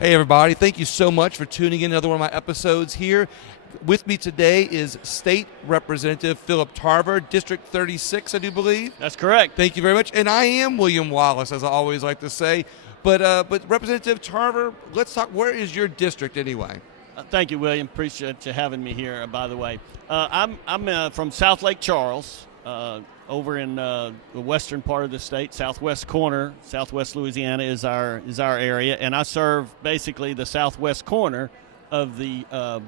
Hey, everybody. Thank you so much for tuning in to another one of my episodes here. With me today is State Representative PHILLIP Tarver, District 36, I do believe. That's correct. Thank you very much. And I am William Wallace, as I always like to say. But Representative Tarver, let's talk. Where is your district anyway? Thank you, William. Appreciate you having me here, by the way. I'm from South Lake Charles, over in the western part of the state, southwest corner. Southwest Louisiana is our area, and I serve basically the southwest corner of the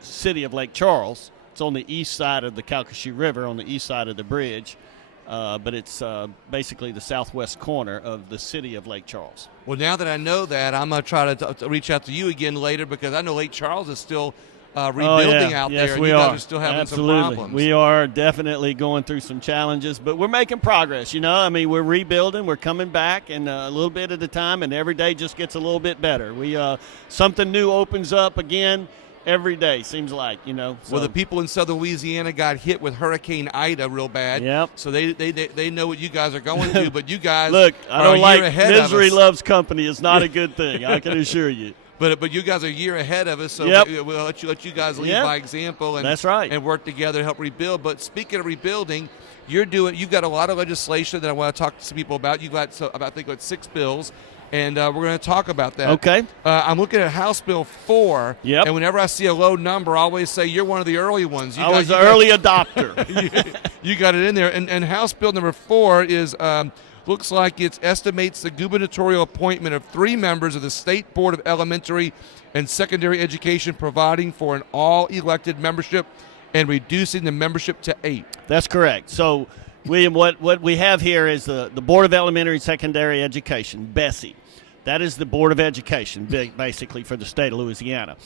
city of Lake Charles. It's on the east side of the Calcasieu River, on the east side of the bridge, but it's basically the southwest corner of the city of Lake Charles. Well, now that I know that, I'm going to try to reach out to you again later, because I know Lake Charles is still rebuilding out there, and you guys are still having some problems. We are definitely going through some challenges, but we're making progress. I mean, we're rebuilding, we're coming back, and a little bit at a time, and every day just gets a little bit better. Something new opens up again every day, seems like, So. Well, the people in southern Louisiana got hit with Hurricane Ida real bad. Yep. So they know what you guys are going through, but you guys look, I don't like misery of us. Loves company. It's not a good thing, I can assure you. But you guys are a year ahead of us, so we'll let you guys lead by example, and that's right, and work together to help rebuild. But speaking of rebuilding, you've got a lot of legislation that I want to talk to some people about. You've got I think 6 bills, and we're going to talk about that. Okay. I'm looking at House Bill 4, and whenever I see a low number, I always say you're one of the early ones. I was an early adopter. you got it in there, and House Bill number 4 is. Looks like it estimates the gubernatorial appointment of 3 members of the State Board of Elementary and Secondary Education, providing for an all-elected membership and reducing the membership to 8. That's correct. So, William, what we have here is the Board of Elementary and Secondary Education, BESE. That is the Board of Education, basically, for the state of Louisiana.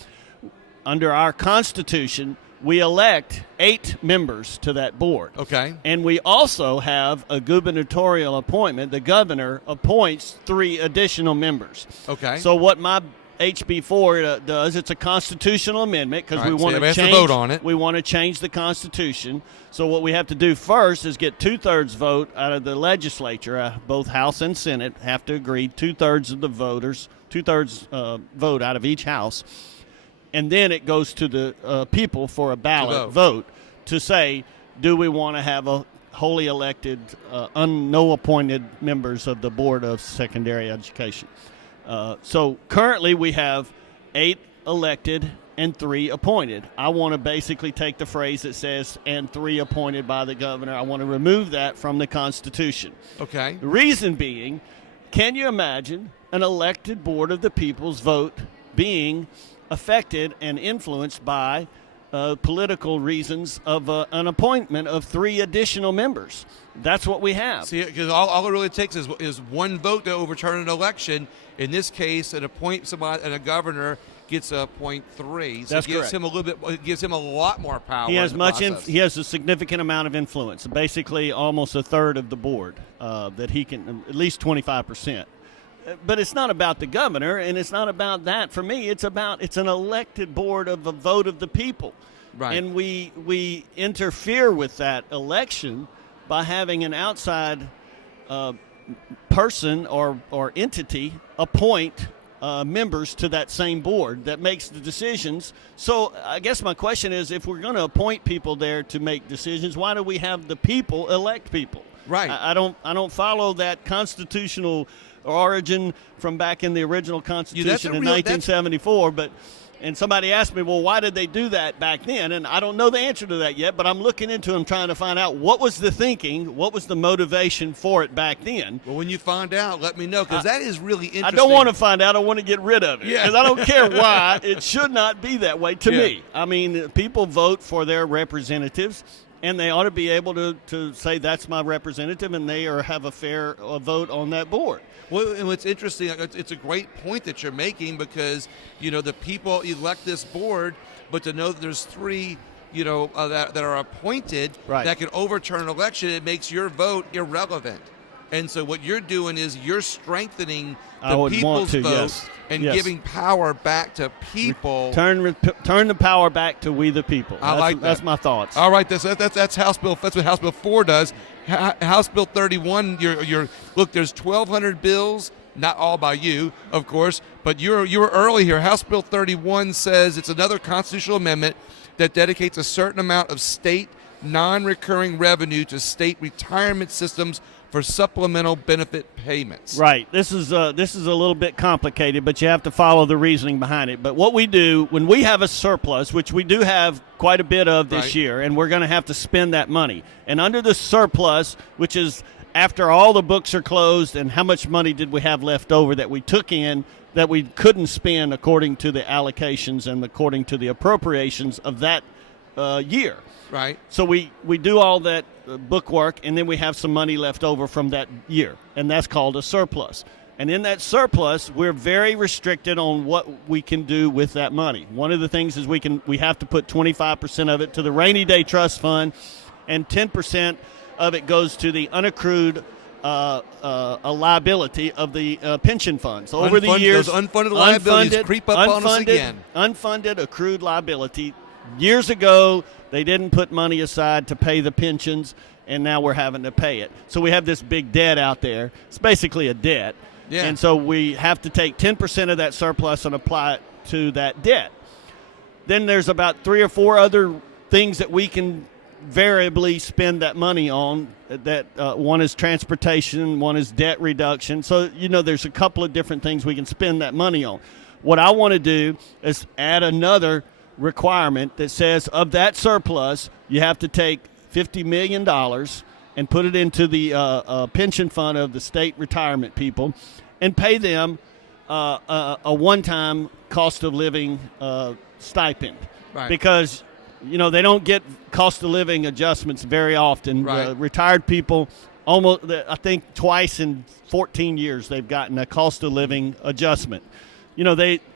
Under our Constitution, we elect 8 members to that board. Okay. And we also have a gubernatorial appointment. The governor appoints 3 additional members. Okay. So what my HB 4 does, it's a constitutional amendment, because we want to change. Vote on it. We want to change the Constitution. So what we have to do first is get 2/3 vote out of the legislature. Both House and Senate have to agree. 2/3 of the voters, 2/3 vote out of each house. And then it goes to the people for a ballot vote to say, do we want to have a wholly elected, no appointed members of the Board of Secondary Education. So currently we have 8 elected and 3 appointed. I want to basically take the phrase that says, and 3 appointed by the governor. I want to remove that from the Constitution. Okay. The reason being, can you imagine an elected Board of the People's vote being affected and influenced by political reasons of an appointment of 3 additional members? That's what we have. See, because all it really takes is one vote to overturn an election. In this case, and a governor gets a 0.3. So That's it gives correct. him a little bit. It gives him a lot more power. He has he has a significant amount of influence. Basically, almost a third of the board that he can, at least 25%. But it's not about the governor, and it's not about that. For me, it's an elected board of a vote of the people. Right. And we interfere with that election by having an outside person or entity appoint members to that same board that makes the decisions. So I guess my question is, if we're going to appoint people there to make decisions, why do we have the people elect people? Right. I don't follow that constitutional origin from back in the original Constitution in 1974, and somebody asked me, well, why did they do that back then? And I don't know the answer to that yet, but I'm looking into them, trying to find out what was the thinking, what was the motivation for it back then. Well, when you find out, let me know, because that is really interesting. I don't want to find out. I want to get rid of it, because I don't care why. It should not be that way to me. I mean, people vote for their representatives, and they ought to be able to say that's my representative, and they have a fair vote on that board. Well, and what's interesting, it's a great point that you're making, because, the people elect this board, but to know that there's 3, that are appointed that can overturn an election, it makes your vote irrelevant. And so what you're doing is you're strengthening I the would want people's to, vote yes. and Yes. giving power back to people. Turn the power back to we the people. I like that. That's my thoughts. All right, that's House Bill. That's what House Bill 4 does. House Bill 31. Look. There's 1,200 bills. Not all by you, of course, but you were early here. House Bill 31 says it's another constitutional amendment that dedicates a certain amount of state non-recurring revenue to state retirement systems for supplemental benefit payments. Right. This is a little bit complicated, but you have to follow the reasoning behind it. But what we do when we have a surplus, which we do have quite a bit of this year, and we're going to have to spend that money. And under the surplus, which is after all the books are closed and how much money did we have left over that we took in that we couldn't spend according to the allocations and according to the appropriations of that year. Right. So we do all that book work, and then we have some money left over from that year, and that's called a surplus. And in that surplus, we're very restricted on what we can do with that money. One of the things is we have to put 25% of it to the rainy day trust fund, and 10% of it goes to the unaccrued a liability of the pension funds. So over the years, those unfunded liabilities creep up on us again. Unfunded accrued liability. Years ago, they didn't put money aside to pay the pensions, and now we're having to pay it. So we have this big debt out there. It's basically a debt. Yeah. And so we have to take 10% of that surplus and apply it to that debt. Then there's about 3 or 4 other things that we can variably spend that money on. That one is transportation, one is debt reduction. So, there's a couple of different things we can spend that money on. What I want to do is add another requirement that says of that surplus, you have to take $50 million and put it into the pension fund of the state retirement people and pay them a one-time cost of living stipend. Right. Because they don't get cost of living adjustments very often. Right. Retired people, I think twice in 14 years they've gotten a cost of living adjustment.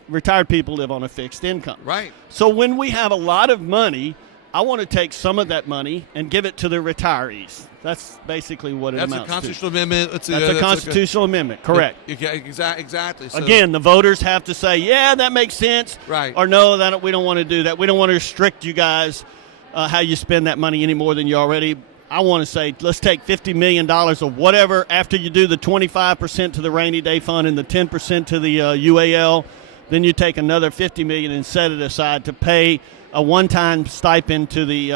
Retired people live on a fixed income. Right. So when we have a lot of money, I want to take some of that money and give it to the retirees. That's basically what it amounts to. That's a constitutional amendment. That's a constitutional amendment, correct. Exactly. So, again, the voters have to say, yeah, that makes sense. Right. Or no, we don't want to do that. We don't want to restrict you guys how you spend that money any more than you already. I want to say, let's take $50 million of whatever after you do the 25% to the rainy day fund and the 10% to the UAL. Then you take another $50 million and set it aside to pay a one-time stipend to the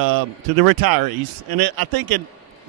retirees. And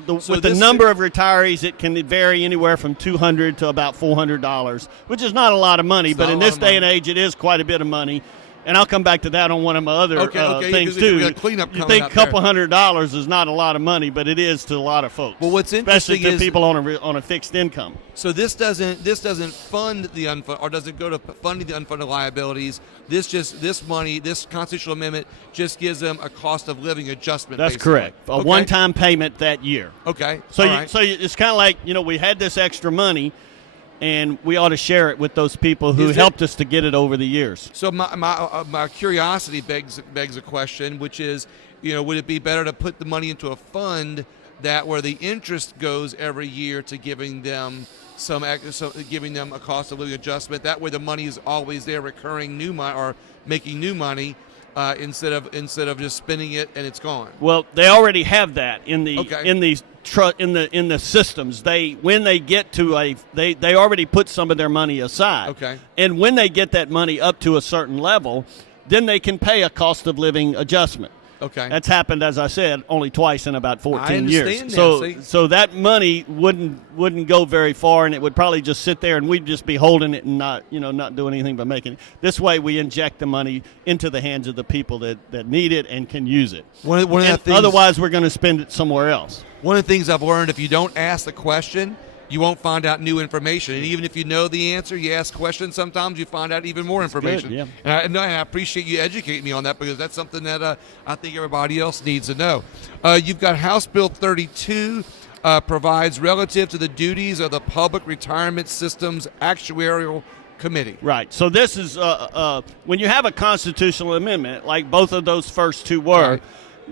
with the number of retirees, it can vary anywhere from $200 to about $400, which is not a lot of money. But in this day and age, it is quite a bit of money. And I'll come back to that on one of my other things, too. You think a couple $100 is not a lot of money, but it is to a lot of folks. Well, what's interesting especially to people on a fixed income. So this doesn't fund the unfunded, or doesn't go to funding the unfunded liabilities. This money, this constitutional amendment, just gives them a cost of living adjustment. That's basically. correct. A one-time payment that year. Okay. So it's kind of like we had this extra money, and we ought to share it with those people who helped us to get it over the years. So my curiosity begs a question, which is, would it be better to put the money into a fund where the interest goes every year to giving them giving them a cost of living adjustment? That way, the money is always there, recurring new money or making new money. Instead of just spending it and it's gone. Well, they already have that in the in the systems. When they get to they already put some of their money aside. Okay. And when they get that money up to a certain level, then they can pay a cost of living adjustment. Okay. That's happened, as I said, only twice in about 14 years. So that money wouldn't go very far, and it would probably just sit there, and we'd just be holding it and not doing anything but making it. This way, we inject the money into the hands of the people that need it and can use it. Otherwise, we're going to spend it somewhere else. One of the things I've learned: if you don't ask the question, you won't find out new information. And even if you know the answer, you ask questions, sometimes you find out even more information. Good, yeah. And I appreciate you educating me on that, because that's something that I think everybody else needs to know. You've got House Bill 32, provides relative to the duties of the Public Retirement Systems Actuarial Committee. Right. So this is when you have a constitutional amendment, like both of those first two were, right.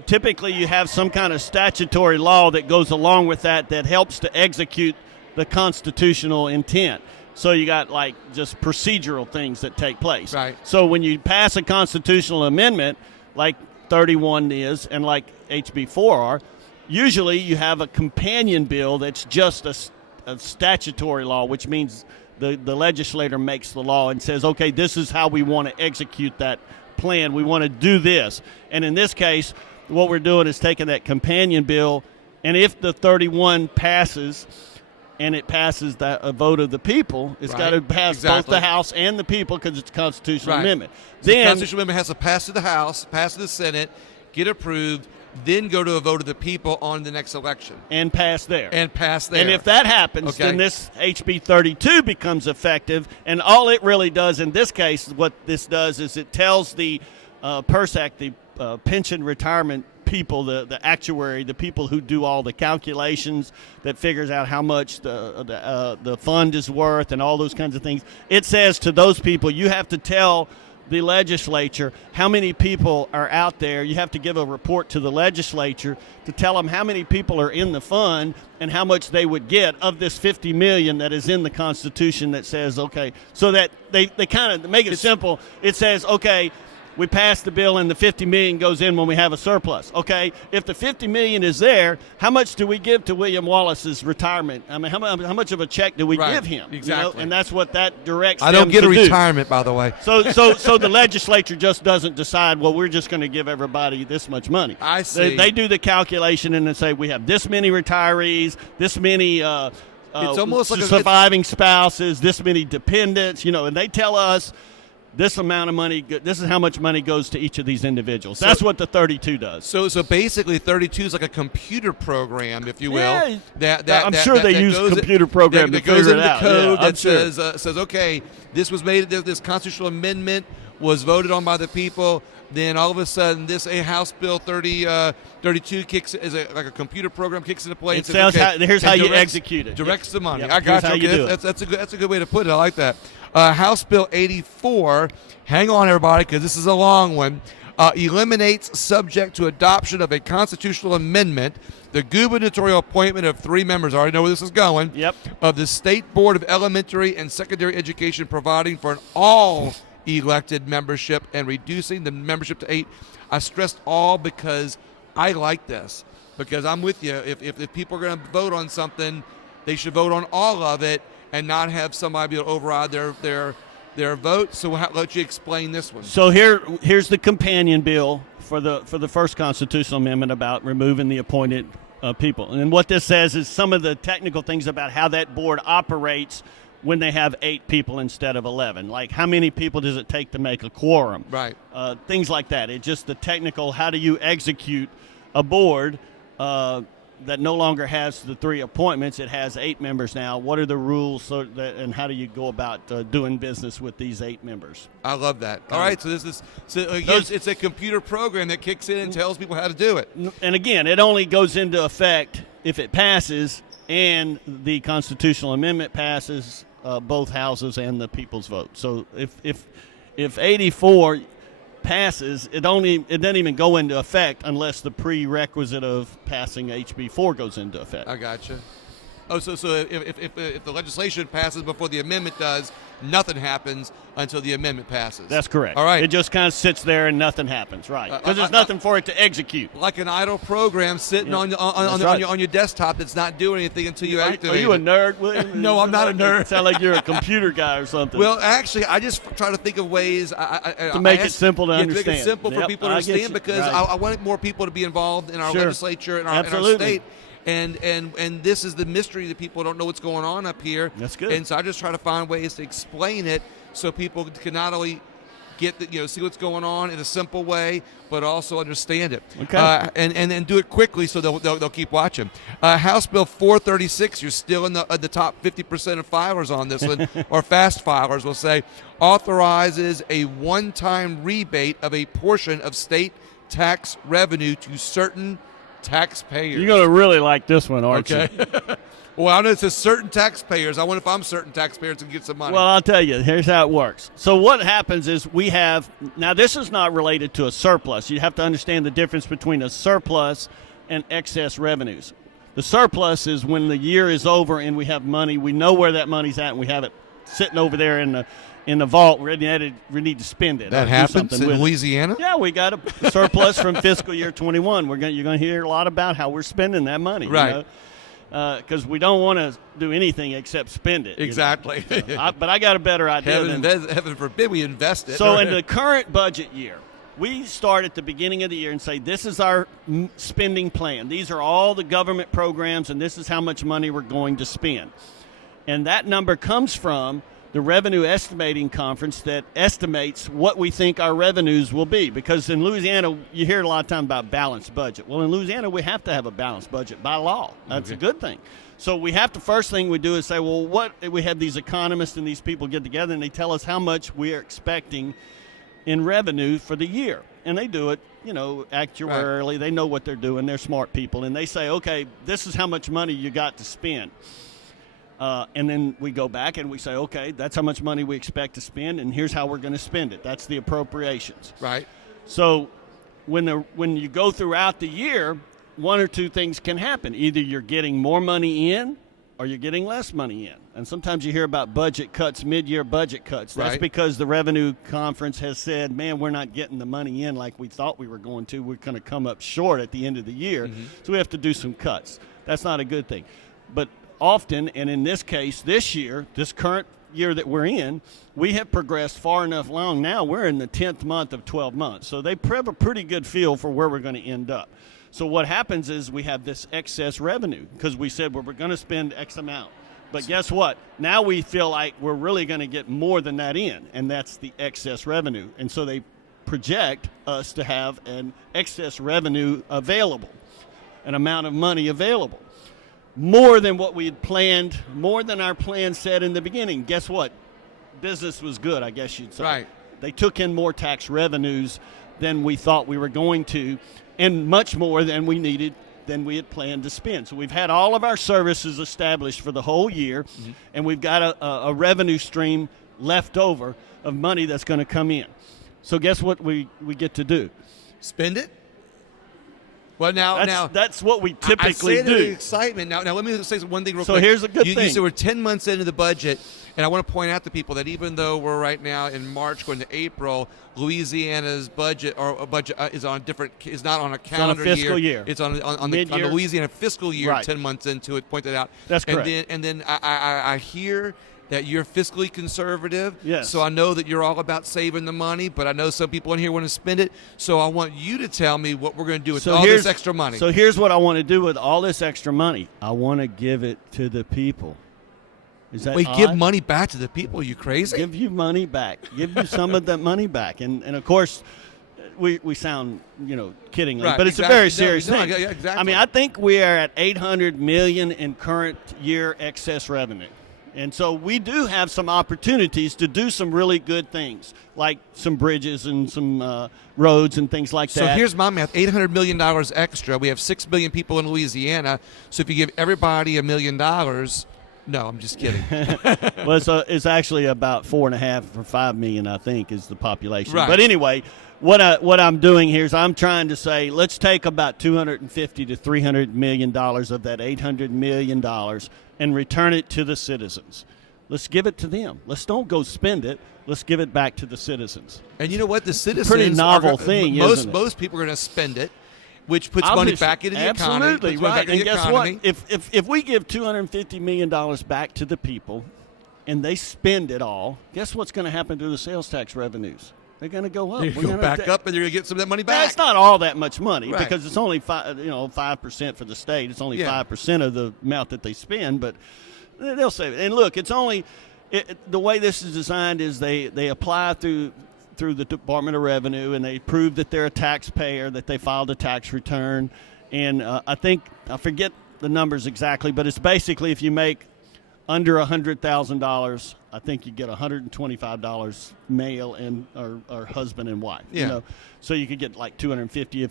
Typically you have some kind of statutory law that goes along with that helps to execute the constitutional intent. So you got like just procedural things that take place. Right. So when you pass a constitutional amendment, like 31 is, and like HB4 are, usually you have a companion bill that's just a statutory law, which means the legislator makes the law and says, okay, this is how we want to execute that plan. We want to do this. And in this case, what we're doing is taking that companion bill, and if the 31 passes, and it passes a vote of the people, it's got to pass both the House and the people because it's a constitutional amendment. So the constitutional amendment has to pass to the House, pass to the Senate, get approved, then go to a vote of the people on the next election. And pass there. And if that happens, then this HB 32 becomes effective, and all it really does in this case, what this does is it tells the PERSAC, the pension retirement people, the actuary, the people who do all the calculations that figures out how much the fund is worth and all those kinds of things. It says to those people, you have to tell the legislature how many people are out there. You have to give a report to the legislature to tell them how many people are in the fund and how much they would get of this $50 million that is in the Constitution that says, okay, so that they kind of make it simple. It says, okay, we pass the bill and the $50 million goes in when we have a surplus. Okay, if the $50 million is there, how much do we give to William Wallace's retirement? I mean, how much of a check do we give him? Exactly. You know? And that's what that directs. I don't get a do. retirement, by the way. So the legislature just doesn't decide, well, we're just going to give everybody this much money. I see. They do the calculation and they say we have this many retirees, this many it's almost like surviving spouses, this many dependents, and they tell us this amount of money, this is how much money goes to each of these individuals. That's what the 32 does. So basically 32 is like a computer program, if you will. Yeah, I'm sure they use computer program to figure it out. That goes into code that says, okay, this was made, this constitutional amendment was voted on by the people. Then all of a sudden, this House Bill 32 kicks like a computer program kicks into place. It says, here's how you execute it. Directs the money. Yep. I got you. Okay, that's a good way to put it. I like that. House Bill 84. Hang on, everybody, because this is a long one. Eliminates, subject to adoption of a constitutional amendment, the gubernatorial appointment of 3 members. I already know where this is going. Yep. Of the State Board of Elementary and Secondary Education, providing for an all elected membership and reducing the membership to 8. I stressed all because I like this, because I'm with you. If people are going to vote on something, they should vote on all of it and not have somebody be able to override their vote. So I'll let you explain this one. So here's the companion bill for the first constitutional amendment about removing the appointed people. And what this says is some of the technical things about how that board operates when they have 8 people instead of 11. Like how many people does it take to make a quorum? Right. Things like that. It's just the technical, how do you execute a board that no longer has the 3 appointments? It has 8 members now. What are the rules and how do you go about doing business with these 8 members? I love that. All right, so it's a computer program that kicks in and tells people how to do it. And again, it only goes into effect if it passes and the constitutional amendment passes both houses and the people's vote. So if 84 passes, it doesn't even go into effect unless the prerequisite of passing HB4 goes into effect. I gotcha. Oh, so if the legislation passes before the amendment does, nothing happens until the amendment passes. That's correct. All right. It just kind of sits there and nothing happens, right? Because there's nothing for it to execute. Like an idle program sitting on your desktop that's not doing anything until you activate it. Are you a nerd, William? No, I'm not a nerd. You sound like you're a computer guy or something. Well, actually, I just try to think of ways to make it simple to understand. To make it simple for people to understand, because I want more people to be involved in our legislature and our state. And this is the mystery that people don't know what's going on up here. That's good. And so I just try to find ways to explain it so people can not only get see what's going on in a simple way, but also understand it. Okay. And do it quickly so they'll keep watching. House Bill 436. You're still in the top 50% of filers on this one, or fast filers will say, authorizes a one-time rebate of a portion of state tax revenue to certain taxpayers. You're going to really like this one, aren't you? Well, I know it says certain taxpayers. I wonder if I'm certain taxpayers can get some money. Well, I'll tell you. Here's how it works. So what happens is now this is not related to a surplus. You have to understand the difference between a surplus and excess revenues. The surplus is when the year is over and we have money. We know where that money's at, and we have it sitting over there in the vault. We need to spend it. That happens in Louisiana? Yeah, we got a surplus from fiscal year 21. You're going to hear a lot about how we're spending that money. Right. Because we don't want to do anything except spend it. Exactly. But I got a better idea. Heaven forbid we invest it. So in the current budget year, we start at the beginning of the year and say, this is our spending plan. These are all the government programs, and this is how much money we're going to spend. And that number comes from the Revenue Estimating Conference that estimates what we think our revenues will be. Because in Louisiana, you hear a lot of time about balanced budget. Well, in Louisiana, we have to have a balanced budget by law. That's a good thing. So we have to, first thing we do is say, well, we have these economists and these people get together, and they tell us how much we are expecting in revenue for the year. And they do it, actuarially. Right. They know what they're doing. They're smart people. And they say, okay, this is how much money you got to spend. And then we go back and we say, okay, that's how much money we expect to spend, and here's how we're going to spend it. That's the appropriations. Right. So when you go throughout the year, one or two things can happen. Either you're getting more money in or you're getting less money in. And sometimes you hear about budget cuts, mid-year budget cuts. That's because the Revenue Conference has said, man, we're not getting the money in like we thought we were going to. We're going to come up short at the end of the year. Mm-hmm. So we have to do some cuts. That's not a good thing. But often, and in this case, this year, this current year that we're in, we have progressed far enough along now. We're in the 10th month of 12 months. So they have a pretty good feel for where we're going to end up. So what happens is we have this excess revenue because we said, well, we're going to spend X amount. But guess what? Now we feel like we're really going to get more than that in, and that's the excess revenue. And so they project us to have an excess revenue available, an amount of money available. More than what we had planned, more than our plan said in the beginning. Guess what? Business was good, I guess you'd say. Right. They took in more tax revenues than we thought we were going to, and much more than we needed, than we had planned to spend. So we've had all of our services established for the whole year, mm-hmm. and we've got a revenue stream left over of money that's going to come in. So guess what we get to do? Spend it? Well, that's what we typically do. Excitement. Now, let me say one thing real quick. So here's a good thing. You said we're 10 months into the budget, and I want to point out to people that even though we're right now in March going to April, Louisiana's budget is not on a calendar year. It's on a fiscal year. It's on the Louisiana fiscal year. Right. 10 months into it, pointed out. That's correct. And then I hear that you're fiscally conservative. Yes. So I know that you're all about saving the money, but I know some people in here want to spend it. So I want you to tell me what we're going to do with all this extra money. So here's what I want to do with all this extra money. I want to give it to the people. Is that odd? Give money back to the people? Are you crazy? Give you money back. Give you some of that money back. And of course, we sound, kiddingly, right, but it's a very serious thing. Exactly. I mean, I think we are at $800 million in current year excess revenue. And so we do have some opportunities to do some really good things, like some bridges and some roads and things like that. So here's my math, $800 million extra. We have 6 million people in Louisiana. So if you give everybody $1 million, no, I'm just kidding. Well, it's actually about 4.5 or 5 million, I think, is the population. Right. But anyway, what I'm doing here is I'm trying to say let's take about $250 to $300 million of that $800 million and return it to the citizens. Let's give it to them. Let's don't go spend it. Let's give it back to the citizens. And you know what? The citizens pretty novel thing. Most people are going to spend it, which puts money back into the economy. Absolutely right. And guess what? If we give $250 million back to the people, and they spend it all, guess what's going to happen to the sales tax revenues? They're going to go up. They're going to go back up, and you're going to get some of that money back. That's not all that much money because it's only 5% for the state. It's only 5% of the amount that they spend, but they'll save it. And look, it's only the way this is designed is they apply through the Department of Revenue, and they prove that they're a taxpayer, that they filed a tax return. And I forget the numbers exactly, but it's basically if you make under $100,000 I think you get $125 male and or husband and wife. Yeah. You know, so you could get like $250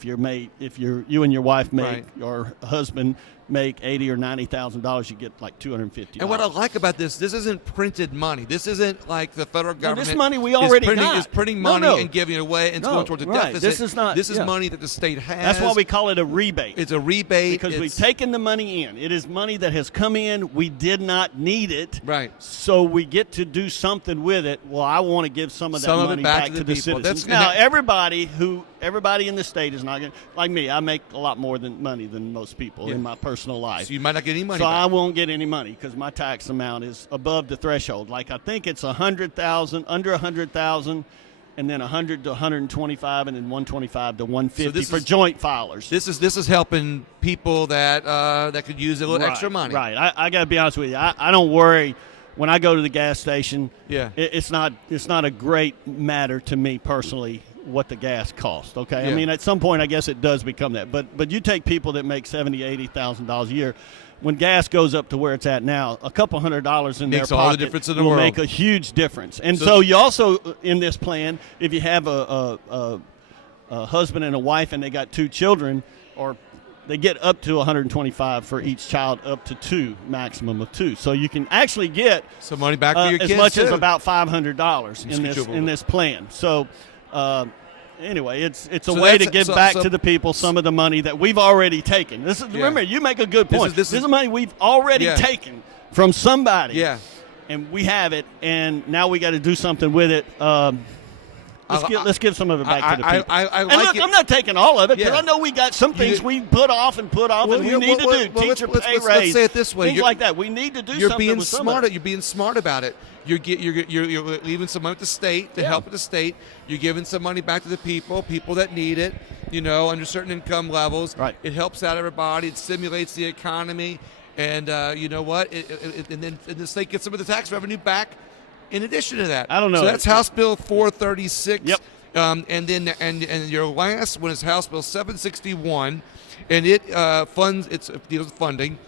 if you and your wife make Right. or husband make $80,000 or $90,000, you get like $250. And what I like about this isn't printed money. This isn't like the federal government. this money we already got. is printing No, money no. and giving it away and it's No, going towards a right. deficit. This is not- This is yeah. money that the state has. That's why we call it a rebate. It's a rebate because we've taken the money in. It is money that has come in. We did not need it. Right. So we get to do something with it. Well, I want to give some of that money back to the people. citizens. That's- Now, everybody in the state is not going to, like me, I make a lot more money than most people in my personal life. So you might not get any money So back. I won't get any money because my tax amount is above the threshold. Like I think it's 100,000, under 100,000, and then 100 to 125, and then 125 to 150 for joint filers. This is helping people that that could use a little extra money. Right. I got to be honest with you. I don't worry when I go to the gas station. Yeah. It's not a great matter to me personally what the gas costs. Okay. Yeah. I mean, at some point, I guess it does become that. But you take people that make $70,000, $80,000 a year. When gas goes up to where it's at now, a couple $100 in Makes their all the pocket difference in the will world. make a huge difference. And so you also, in this plan, if you have a husband and a wife and they got 2 children, or they get up to 125 for each child, up to 2, maximum of 2. So you can actually get some money back for your kids as much too. as about $500 in this plan. So. Anyway, it's a way to give back to the people some of the money that we've already taken. Remember, you make a good point. This is money we've already taken from somebody. Yeah. And we have it, and now we got to do something with it. Let's give some of it back to the people. I'm not taking all of it because I know we got some things we put off, and we need to do. Teacher pay raise. Let's say it this way. Things like that. We need to do something with some of it. You're being smart about it. You're leaving some money with the state to help with the state. You're giving some money back to the people that need it, under certain income levels. Right. It helps out everybody. It stimulates the economy. And you know what? And then the state gets some of the tax revenue back in addition to that. I don't know. So that's House Bill 436. Yep. And then your last one is House Bill 761, and it deals with funding.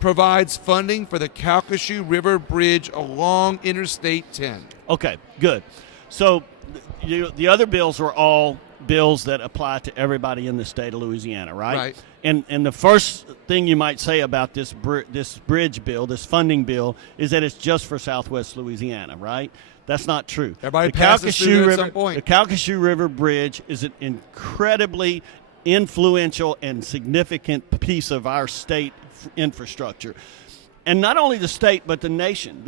Provides funding for the Calcasieu River Bridge along Interstate 10. Okay, good. So the other bills are all bills that apply to everybody in the state of Louisiana, right? Right. And the first thing you might say about this bridge bill, this funding bill, is that it's just for Southwest Louisiana, right? That's not true. Everybody passes through there at some point. The Calcasieu River Bridge is an incredibly influential and significant piece of our state infrastructure, and not only the state but the nation.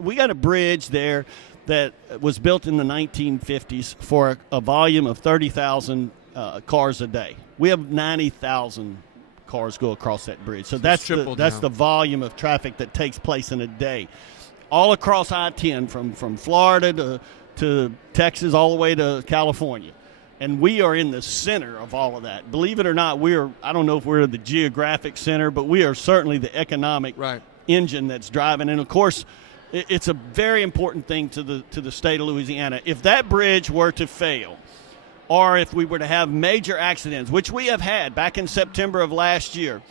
We got a bridge there that was built in the 1950s for a volume of 30,000 cars a day. We have 90,000 cars go across that bridge, so that's the volume of traffic that takes place in a day, all across I-10 from Florida to Texas, all the way to California. And we are in the center of all of that. Believe it or not, I don't know if we're the geographic center, but we are certainly the economic engine that's driving. And, of course, it's a very important thing to the state of Louisiana. If that bridge were to fail, or if we were to have major accidents, which we have had back in September of last year,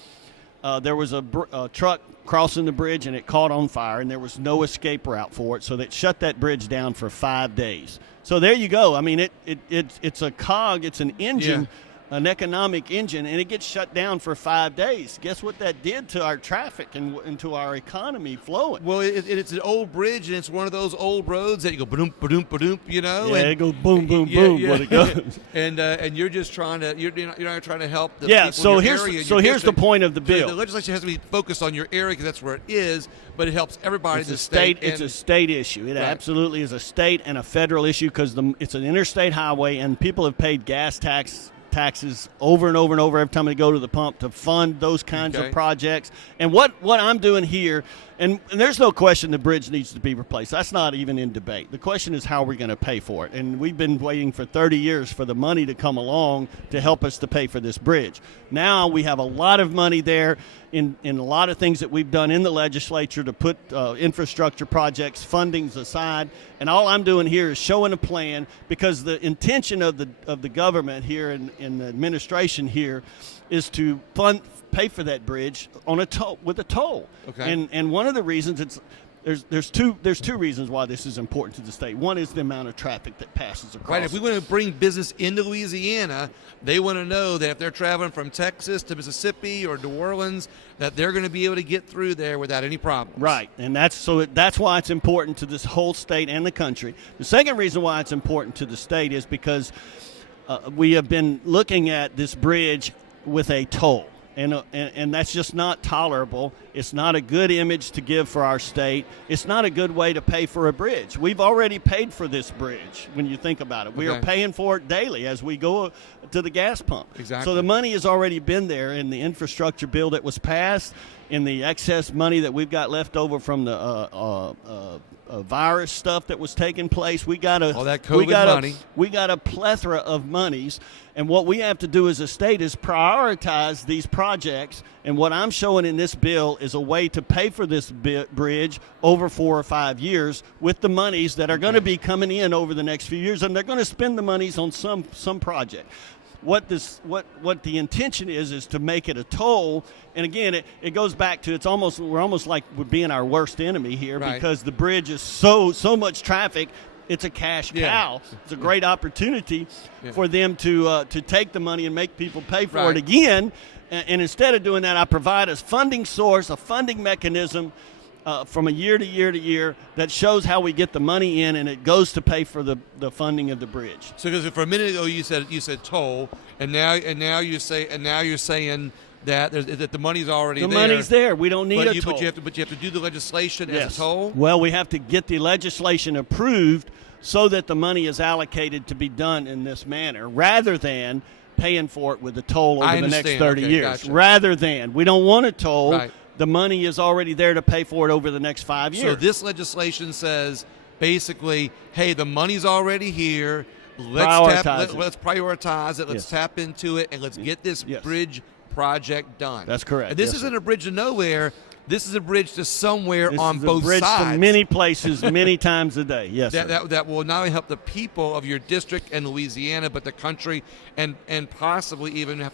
there was a truck crossing the bridge and it caught on fire, and there was no escape route for it, so they shut that bridge down for 5 days. So there you go. I mean, it's a cog, it's an engine, an economic engine, and it gets shut down for 5 days. Guess what that did to our traffic and to our economy flowing? Well, it's an old bridge, and it's one of those old roads that you go ba-doom, ba-doom, ba-doom, Yeah, and it goes boom, boom, boom when it goes. and you're just trying to you're not trying to help the people so in your here's area. So here's the point of the bill. The legislation has to be focused on your area because that's where it is, but it helps everybody in the state. It's a state issue. It absolutely is a state and a federal issue because it's an interstate highway, and people have paid gas taxes over and over and over every time they go to the pump to fund those kinds of projects. And what I'm doing here, and there's no question the bridge needs to be replaced. That's not even in debate. The question is how we're going to pay for it. And we've been waiting for 30 years for the money to come along to help us to pay for this bridge. Now we have a lot of money there in a lot of things that we've done in the legislature to put infrastructure projects, fundings aside. And all I'm doing here is showing a plan, because the intention of the government here in the administration here is to pay for that bridge on with a toll. Okay. And one of the reasons there's two reasons why this is important to the state. One is the amount of traffic that passes across. Right. If we want to bring business into Louisiana, they want to know that if they're traveling from Texas to Mississippi or New Orleans, that they're going to be able to get through there without any problems. Right, and that's why it's important to this whole state and the country. The second reason why it's important to the state is because we have been looking at this bridge with a toll. And that's just not tolerable. It's not a good image to give for our state. It's not a good way to pay for a bridge. We've already paid for this bridge when you think about it. We are paying for it daily as we go to the gas pump. Exactly. So the money has already been there in the infrastructure bill that was passed, in the excess money that we've got left over from the virus stuff that was taking place. All that COVID money. We got a plethora of monies, and what we have to do as a state is prioritize these projects. And what I'm showing in this bill is a way to pay for this bridge over 4 or 5 years with the monies that are going to be coming in over the next few years, and they're going to spend the monies on some project. What the intention is to make it a toll, and again, it goes back to we're almost like we're being our worst enemy here, right, because the bridge is so much traffic. It's a cash cow. It's a great opportunity for them to take the money and make people pay for it again. And instead of doing that, I provide a funding source, a funding mechanism from a year to year to year that shows how we get the money in, and it goes to pay for the funding of the bridge. So, because for a minute ago you said toll, and now you're saying that that the money's already there. The money's there. We don't need a toll. But you have to do the legislation as a toll. Well, we have to get the legislation approved so that the money is allocated to be done in this manner, rather than paying for it with a toll over the next 30 years. Gotcha. Rather than, we don't want a toll. Right. The money is already there to pay for it over the next 5 years. So this legislation says basically, hey, the money's already here. Let's prioritize it. Let's tap into it, and let's get this bridge project done. That's correct. And this isn't a bridge to nowhere. This is a bridge to somewhere on both sides. sides. To many places, many times a day. Yes, that will not only help the people of your district and Louisiana, but the country, and possibly even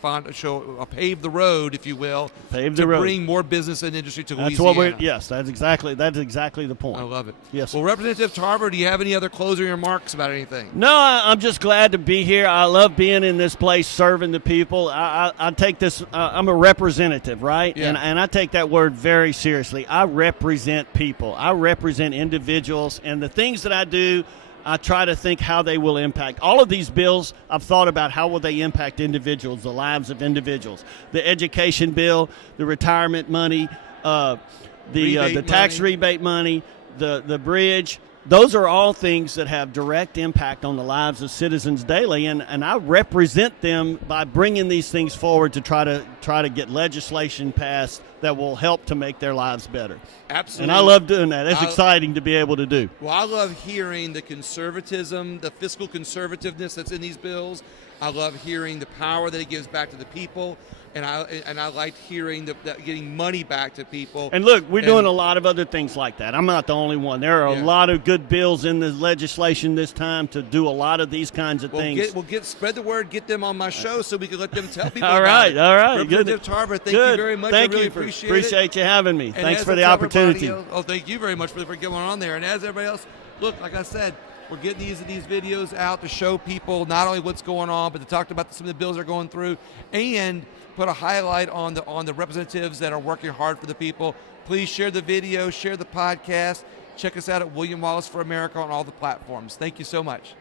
pave the road, if you will, to bring more business and industry to Louisiana. That's exactly the point. I love it. Yes. Well, Representative Tarver, do you have any other closing remarks about anything? No, I'm just glad to be here. I love being in this place, serving the people. I take this. I'm a representative, right? Yeah. And I take that word very seriously. I represent people. I represent individuals, and the things that I do, I try to think how they will impact. All of these bills, I've thought about how will they impact individuals, the lives of individuals. The education bill, the retirement money, the tax rebate money, the bridge. Those are all things that have direct impact on the lives of citizens daily, and I represent them by bringing these things forward to try to get legislation passed that will help to make their lives better. Absolutely. And I love doing that. It's exciting to be able to do. Well, I love hearing the conservatism, the fiscal conservativeness that's in these bills. I love hearing the power that it gives back to the people. And I liked hearing that getting money back to people. And look, we're doing a lot of other things like that. I'm not the only one. There are a lot of good bills in the legislation this time to do a lot of these kinds of things. Spread the word, get them on my show so we can let them tell people all about it. All right. Representative Tarver, thank you very much. Thank I really you. Appreciate you having me. And thanks for the opportunity. Thank you very much for going on there. And as everybody else, look, like I said, we're getting these videos out to show people not only what's going on, but to talk about some of the bills they're going through, and put a highlight on the representatives that are working hard for the people. Please share the video, share the podcast. Check us out at William Wallace for America on all the platforms. Thank you so much.